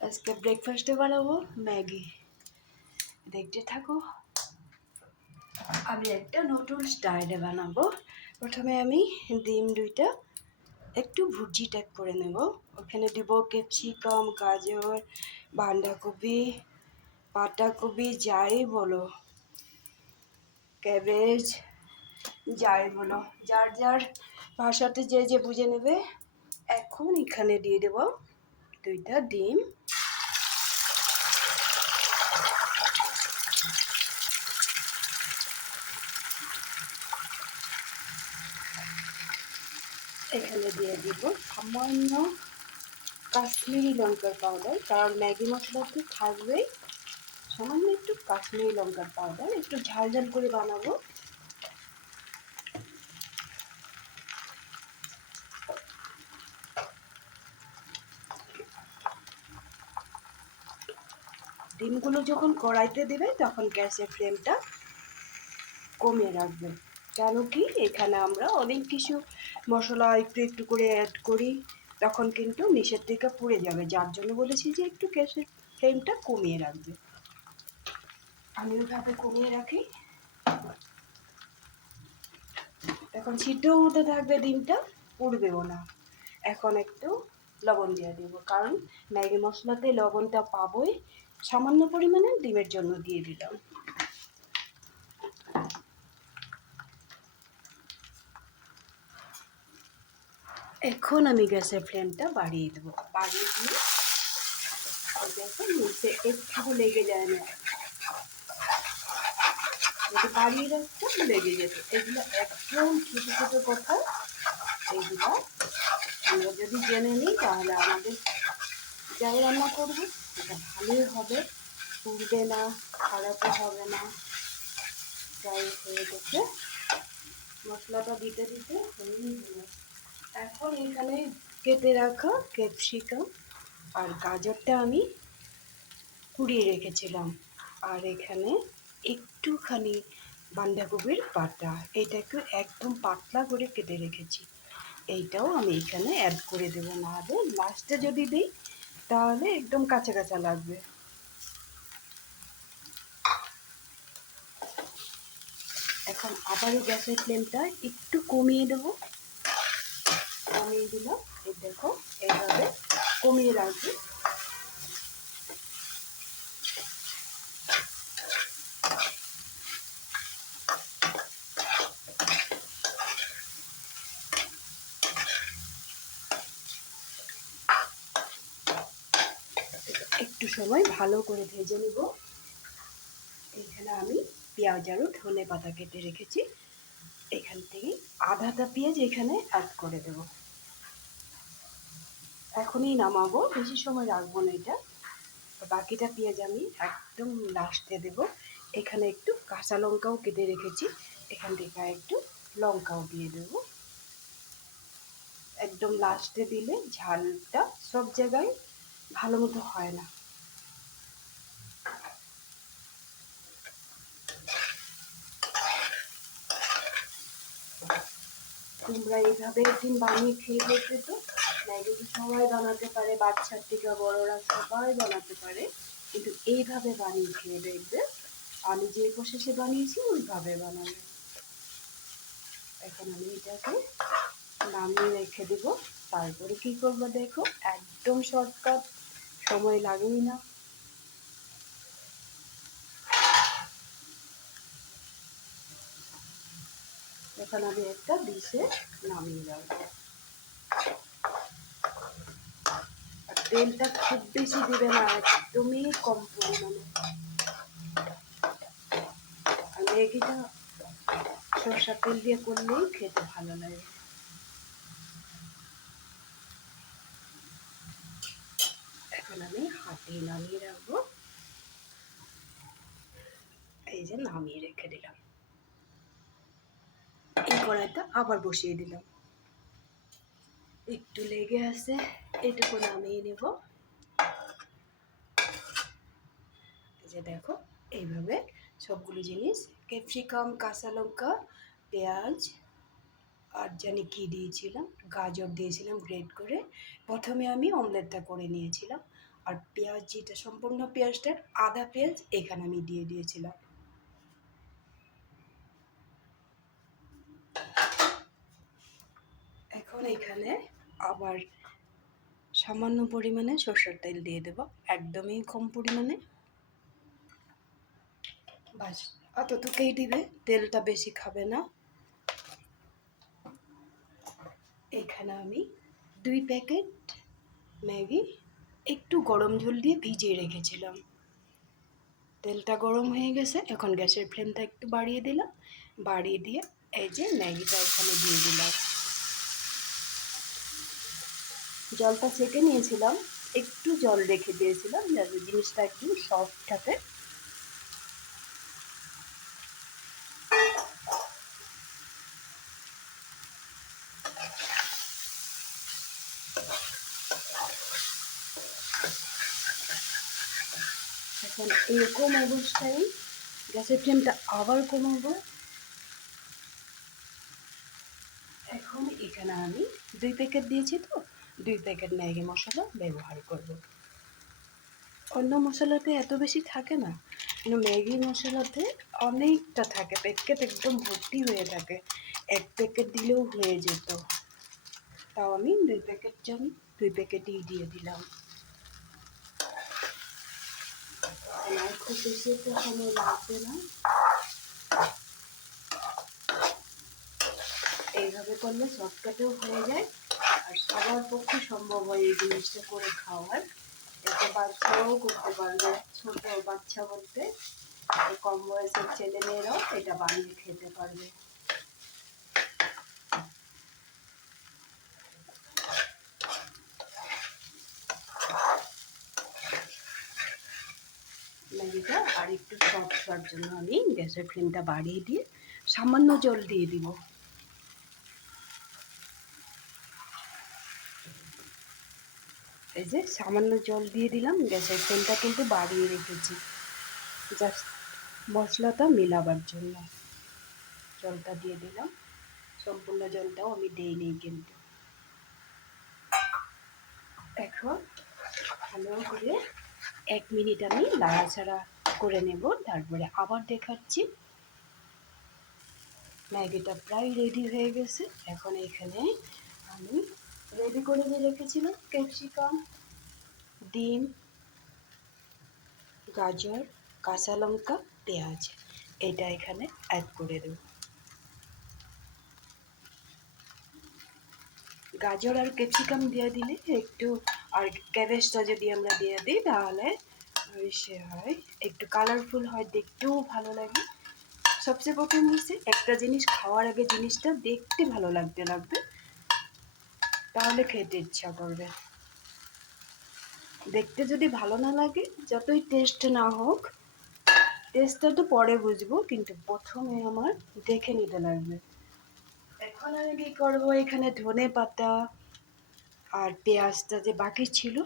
আজকে ব্রেকফাস্টে বানাবো ম্যাগি। দেখতে থাকো। আমি একটা নতুন স্টাইলে বানাবো। প্রথমে আমি ডিম দুইটা একটু ভুজি টাইপ করে নেব। ওখানে দিব ক্যাপসিকাম, গাজর, বাঁধাকপি, পাতাকপি, যাই বলো, ক্যাবেজ, যাই বলো, যার যার ভাষাতে যে যে বুঝে নেবে। এখন এখানে দিয়ে দেব দুইটা ডিম। এখানে দিয়ে দিব সামান্য কাশ্মীরি লঙ্কার পাউডার, কারণ ম্যাগি মশলা তো থাকবেই। সামান্য একটু কাশ্মীরি লঙ্কার পাউডার, একটু ঝাল ঝাল করে বানাবো। ডিমগুলো যখন কড়াইতে দেবে তখন গ্যাসের ফ্লেমটা কমিয়ে রাখবে। কেন কি, এখানে আমরা অনেক কিছু মশলা একটু একটু করে অ্যাড করি, তখন কিন্তু নিচের থেকে পুড়ে যাবে। যার জন্য বলেছি যে একটু গ্যাসের ফ্লেমটা কমিয়ে রাখবে। আমি ওইভাবে কমিয়ে রাখি। এখন সিদ্ধ হতে থাকবে ডিমটা, পুড়বেও না। এখন একটু লবণ দিয়ে দেব, কারণ ম্যাগি মশলাতে লবণটা পাবোই। সামান্য পরিমাণে ডিমের জন্য দিয়ে দিলাম। এখন আমি গ্যাসের ফ্লেমটা বাড়িয়ে দেবো। বাড়িয়ে দিয়ে দেখো নিচে একটু লেগে যায় না, যদি বাড়িয়ে রাখতাম লেগে যেত। এগুলো একদম ছোটো ছোটো কথা। এইগুলো আমরা যদি জেনে নিই তাহলে আমাদের যাই রান্না করবো সেটা ভালোই হবে, পুড়বে না, খারাপও হবে না। যাই হয়ে গেছে, মশলাটা দিতে দিতে হয়ে গেল। এখন এখানে কেটে রাখা ক্যাপসিকাম আর গাজরটা আমি কুড়িয়ে রেখেছিলাম, আর এখানে একটুখানি বাঁধাকপির পাতা, এটাকে একদম পাতলা করে কেটে রেখেছি। এইটাও আমি এখানে অ্যাড করে দেবো, না হলে লাস্টে যদি দিই তাহলে একদম কাঁচা কাঁচা লাগবে। এখন আবারও গ্যাসের ফ্লেমটা একটু কমিয়ে দেবো। কমিয়ে দিলাম, এই দেখো এইভাবে কমিয়ে রাখবো। একটু সময় ভালো করে ভেজে নেব। এখানে আমি পেঁয়াজ আর ধনে পাতা কেটে রেখেছি, এখান থেকে আধাটা পেঁয়াজ এখানে অ্যাড করে দেব। এখনই নামাবো, বেশি সময় রাখবো না এটা। বাকিটা পেঁয়াজ আমি একদম লাস্টে দেব। এখানে একটু কাঁচা লঙ্কাও কেটে রেখেছি, এখান থেকে একটু লঙ্কাও দিয়ে দেব। একদম লাস্টে দিলে ঝালটা সব জায়গায় ভালো মতো হয় না। তোমরা এইভাবে একদিন বানিয়ে খেয়ে দেখবে তো। ম্যাগি তো সবাই বানাতে পারে, বাচ্চার থেকে বড়রা সবাই বানাতে পারে, কিন্তু এইভাবে বানিয়ে খেয়ে দেখবে। আমি যে প্রসেসে বানিয়েছি ওইভাবে বানাবে। এখন আমি এটাকে নামিয়ে রেখে দেব। তারপরে কি করবো দেখো, একদম শর্টকাট, সময় লাগেই না। এখন আমি একটা ডিশে নামিয়ে রাখবো। আর তেলটা খুব বেশি দিবে না, একদমই কম পরিমাণে। আর ম্যাগিটা সরষের তেল দিয়ে করলেই খেতে ভালো লাগে। এখন আমি হাতে নামিয়ে রাখবো। এই যে নামিয়ে রেখে দিলাম। এই কড়াইটা আবার বসিয়ে দিলাম, একটু লেগে আছে, এটুকু নামিয়ে নেব। এই যে দেখো, এইভাবে সবগুলো জিনিস, ক্যাপসিকাম, কাঁচা লঙ্কা, পেঁয়াজ, আর জানি কি দিয়েছিলাম, গাজর দিয়েছিলাম গ্রেট করে। প্রথমে আমি অমলেটটা করে নিয়েছিলাম, আর পেঁয়াজ যেটা সম্পূর্ণ পেঁয়াজটার আধা পেঁয়াজ এখানে আমি দিয়ে দিয়েছিলাম। এখন এখানে আবার সামান্য পরিমাণে সরষের তেল দিয়ে দেব, একদমই কম পরিমাণে, বাস অতটুকুই দিবে, তেলটা বেশি খাবে না। এখানে আমি 2 প্যাকেট ম্যাগি একটু গরম জল দিয়ে ভিজিয়ে রেখেছিলাম। তেলটা গরম হয়ে গেছে, এখন গ্যাসের ফ্লেমটা একটু বাড়িয়ে দিলাম, বাড়িয়ে দিয়ে এই যে ম্যাগিটা এখানে দিয়ে দিলাম। জলটা ছেঁকে নিয়েছিলাম, একটু জল রেখে দিয়েছিলাম যাতে জিনিসটা একটু সফট থাকে। এখন এরকম অবস্থায় গ্যাসের ফ্লেমটা আবার কমাবো। এখন এখানে আমি 2 প্যাকেট দিয়েছি, তো 2 প্যাকেট ম্যাগি মশলা ব্যবহার করব। অন্য মশলাতে এত বেশি থাকে না, কিন্তু ম্যাগি মশলাতে অনেকটা থাকে, প্যাকেট একদম ভর্তি হয়ে থাকে, 1 প্যাকেট দিলেও হয়ে যেত। তাও আমি 2 প্যাকেট 2 প্যাকেটই দিয়ে দিলাম। আর খুব বেশি একটা সময় লাগবে না, এইভাবে করলে শর্টকাটেও হয়ে যায় আর সবার পক্ষে সম্ভব হয় এই জিনিসটা করে খাওয়ার। এটা বাচ্চাও করতে পারবে, ছোট বাচ্চা বলতে কম বয়সের ছেলেমেয়েরাও এটা বানিয়ে খেতে পারবে। ম্যাগিটা আর একটু সফট হওয়ার জন্য আমি গ্যাসের ফ্লেমটা বাড়িয়ে দিয়ে সামান্য জল দিয়ে দিব। এই যে সামান্য জল দিয়ে দিলাম, গ্যাসের ফ্লেমটা কিন্তু বাড়িয়ে রেখেছি জাস্ট মশলাটা মেলাবার জন্য। জলটা দিয়ে দিলাম, সম্পূর্ণ জলটাও আমি দিইনি কিন্তু। এখন ভালো করে 1 মিনিট আমি নাড়াচাড়া করে নেব, তারপরে আবার দেখাচ্ছি। ম্যাগিটা প্রায় রেডি হয়ে গেছে। এখন এখানে আমি রেডি করে রেখেছিলাম ক্যাপসিকাম, ডিম, গাজর, কাঁচা লঙ্কা, পেঁয়াজ, এটা এখানে অ্যাড করে দেব। গাজর আর ক্যাপসিকাম দিয়ে দিলে একটু, আর ক্যাবেজটা যদি আমরা দিয়ে দিই তাহলে সে হয় একটু কালারফুল হয়, দেখতেও ভালো লাগে। সবচেয়ে প্রথম হচ্ছে একটা জিনিস খাওয়ার আগে জিনিসটা দেখতে ভালো লাগতে লাগবে, তাহলে খেতে ইচ্ছা করবে। দেখতে যদি ভালো না লাগে, যতই টেস্ট না হোক, টেস্টটা তো পরে বুঝবো, কিন্তু প্রথমে আমার দেখে নিতে লাগবে। এখন আমি কি করবো, এখানে ধনে পাতা আর পেঁয়াজটা যে বাকি ছিল,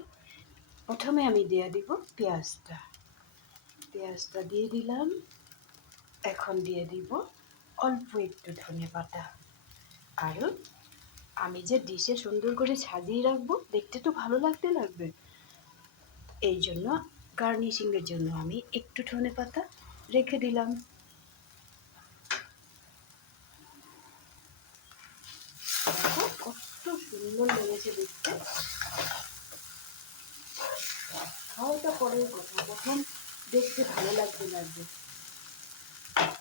প্রথমে আমি দিয়ে দিব পেঁয়াজটা। পেঁয়াজটা দিয়ে দিলাম, এখন দিয়ে দিব অল্প একটু ধনে পাতা। আর আমি যে ডিশে সুন্দর করে সাজিয়ে রাখবো, দেখতে তো ভালো লাগতে লাগবে, এই জন্য গার্নিশিংয়ের জন্য আমি একটু ধনে পাতা রেখে দিলাম। কত সুন্দর লেগেছে দেখতে। খাওয়াটা পরের কথা, প্রথম দেখতে ভালো লাগতে লাগবে,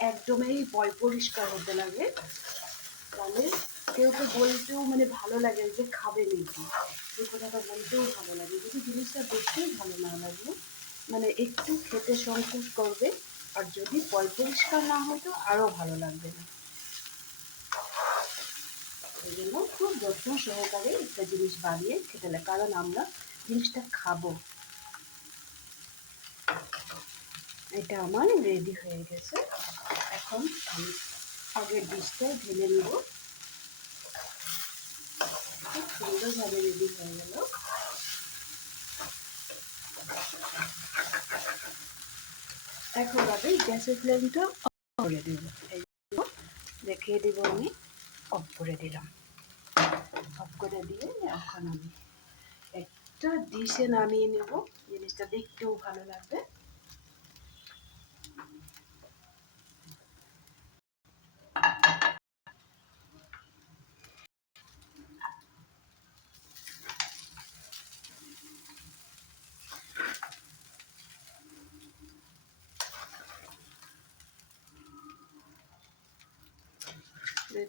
একদমই পরিষ্কার হতে লাগে, তাহলে কেউ কেউ বলতেও মানে ভালো লাগে যে খাবে নাকি, এই কথাটা বলতেও ভালো লাগে। যদি জিনিসটা দেখতেও ভালো না লাগলো, মানে একটু খেতে সংকোচ করবে, আর যদি পরিষ্কার না হয় তো আরও ভালো লাগবে না। এই জন্য খুব যত্ন সহকারে একটা জিনিস বানিয়ে খেতে লাগে, কারণ আমরা জিনিসটা খাবো। এটা আমার রেডি হয়ে গেছে। এখন আমি আগের ডিশটা ঢেলে নেব। খুব সুন্দরভাবে রেডি হয়ে গেল। এখন আমি গ্যাসের ফ্লেমটা অফ করে দেব, দেখিয়ে দেব আমি অফ করে দিলাম। অফ করে দিয়ে এখন আমি একটা ডিশে নামিয়ে নেব, জিনিসটা দেখতেও ভালো লাগবে।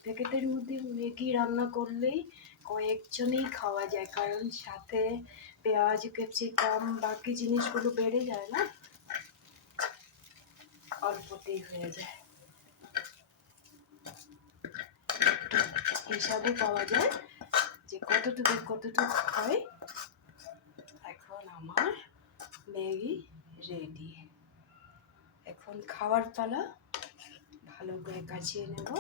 প্যাকেটের মধ্যে ম্যাগি রান্না করলেই কয়েকজনেই খাওয়া যায়, কারণ সাথে পেঁয়াজ, ক্যাপসিকাম, বাকি জিনিসগুলো বেড়ে যায় না, অল্পতেই হয়ে যায়। হিসাবে পাওয়া যায় যে কতটুকু হয়। এখন আমার ম্যাগি রেডি। এখন খাওয়ার পালা। ভালো করে কাচিয়ে নেব।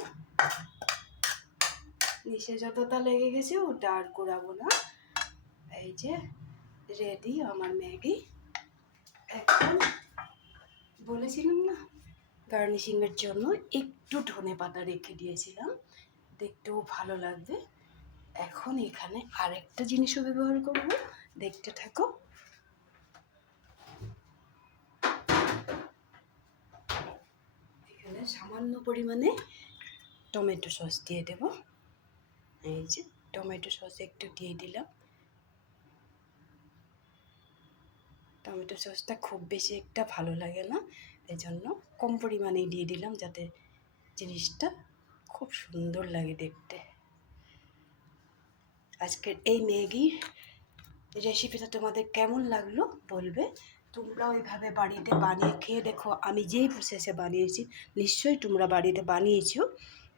নিচে যতটা লেগে গেছে ওটা আর করাবো না। এই যে রেডি আমার ম্যাগি। এখন বলেছিলাম না গার্নিশিংয়ের জন্য একটু ধনেপাতা রেখে দিয়েছিলাম, দেখতেও ভালো লাগবে। এখন এখানে আরেকটা জিনিসও ব্যবহার করব, দেখতে থাকো। এখানে সামান্য পরিমাণে টমেটো সস দিয়ে দেব। এই যে টমেটো সস একটু দিয়ে দিলাম। টমেটো সসটা খুব বেশি একটা ভালো লাগে না, এই জন্য কম পরিমাণেই দিয়ে দিলাম, যাতে জিনিসটা খুব সুন্দর লাগে দেখতে। আজকের এই ম্যাগি রেসিপিটা তোমাদের কেমন লাগলো বলবে। তোমরা ওইভাবে বাড়িতে বানিয়ে খেয়ে দেখো। আমি যেই প্রসেসে বানিয়েছি নিশ্চয়ই তোমরা বাড়িতে বানিয়েছো,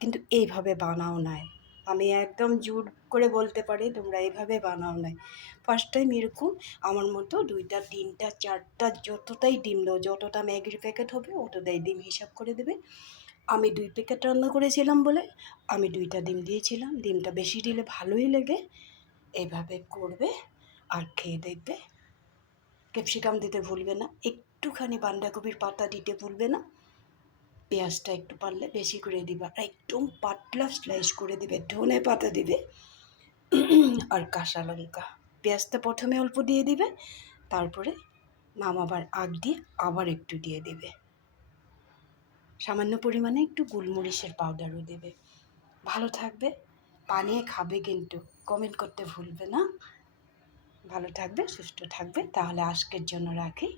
কিন্তু এইভাবে বানাও নাই। আমি একদম জোর করে বলতে পারি তোমরা এইভাবে বানাও নাই। ফার্স্ট টাইম এরকম আমার মতো 2টা 3টা 4টা যতটাই ডিম দাও, যতটা ম্যাগির প্যাকেট হবে অতটাই ডিম হিসাব করে দেবে। আমি 2 প্যাকেট রান্না করেছিলাম বলে আমি 2টা ডিম দিয়েছিলাম। ডিমটা বেশি দিলে ভালোই লাগে। এইভাবে করবে আর খেয়ে দেখবে। ক্যাপসিকাম দিতে ভুলবে না, একটুখানি বাঁধাকপির পাতা দিতে ভুলবে না। পেঁয়াজটা একটু পারলে বেশি করে দিবা, আর একদম পাতলা স্লাইস করে দিবে। ধনে পাতা দিবে আর কাঁচা লঙ্কা। পেঁয়াজটা প্রথমে অল্প দিয়ে দিবে, তারপরে নামাবার আগ দিয়ে আবার একটু দিয়ে দিবে। সামান্য পরিমাণে একটু গোলমরিচের পাউডারও দেবে। ভালো থাকবে, বানিয়ে খাবে, কিন্তু কমেন্ট করতে ভুলবে না। ভালো থাকবে, সুস্থ থাকবে। তাহলে আজকের জন্য রাখি।